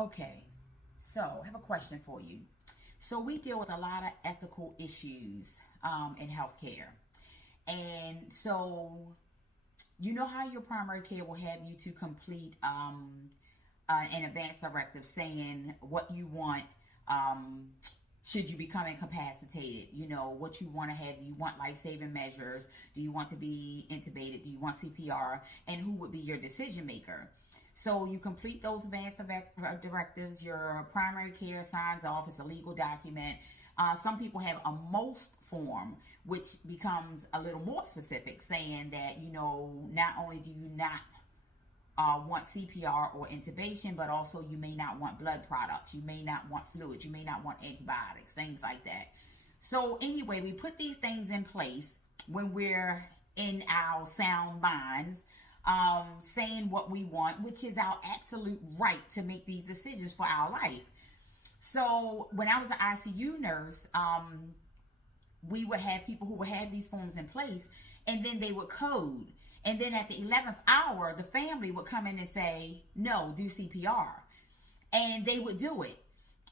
Okay, so I have a question for you. So we deal with a lot of ethical issues in healthcare. And so you know how your primary care will have you to complete an advance directive saying what you want should you become incapacitated, you know, what you want to have. Do you want life-saving measures? Do you want to be intubated? Do you want CPR? And who would be your decision maker? So you complete those advance directives. Your primary care signs off. It's a legal document. Some people have a most form, which becomes a little more specific, saying that, you know, not only do you not want CPR or intubation, but also you may not want blood products, you may not want fluids, you may not want antibiotics, things like that. So anyway, we put these things in place when we're in our sound minds, saying what we want, which is our absolute right to make these decisions for our life. So when I was an ICU nurse, we would have people who would have these forms in place, and then they would code. And then at the 11th hour, the family would come in and say, no, do CPR. And they would do it.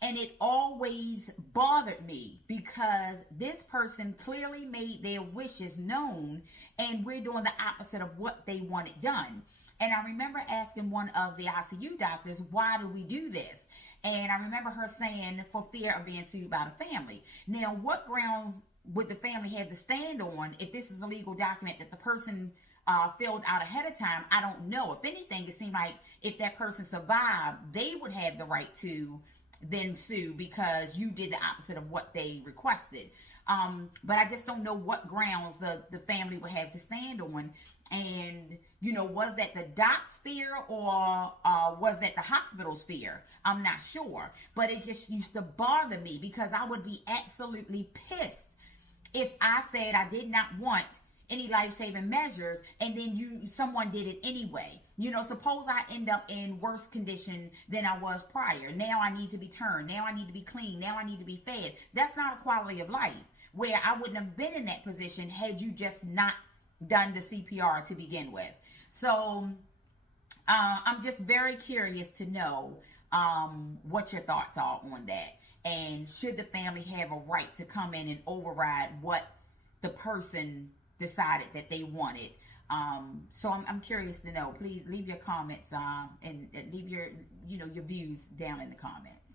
And it always bothered me because this person clearly made their wishes known, and we're doing the opposite of what they wanted done. And I remember asking one of the ICU doctors, why do we do this? And I remember her saying, for fear of being sued by the family. Now, what grounds would the family have to stand on if this is a legal document that the person filled out ahead of time? I don't know. If anything, it seemed like if that person survived, they would have the right to then sue because you did the opposite of what they requested. But I just don't know what grounds the family would have to stand on. And, you know, was that the doc's fear or was that the hospital's fear? I'm not sure. But it just used to bother me because I would be absolutely pissed if I said I did not want any life-saving measures and then someone did it anyway. You know, suppose I end up in worse condition than I was prior. Now I need to be turned. Now I need to be clean. Now I need to be fed. That's not a quality of life where I wouldn't have been in that position had you just not done the CPR to begin with. So I'm just very curious to know what your thoughts are on that. And should the family have a right to come in and override what the person decided that they wanted? So I'm curious to know. Please leave your comments and leave your views down in the comments.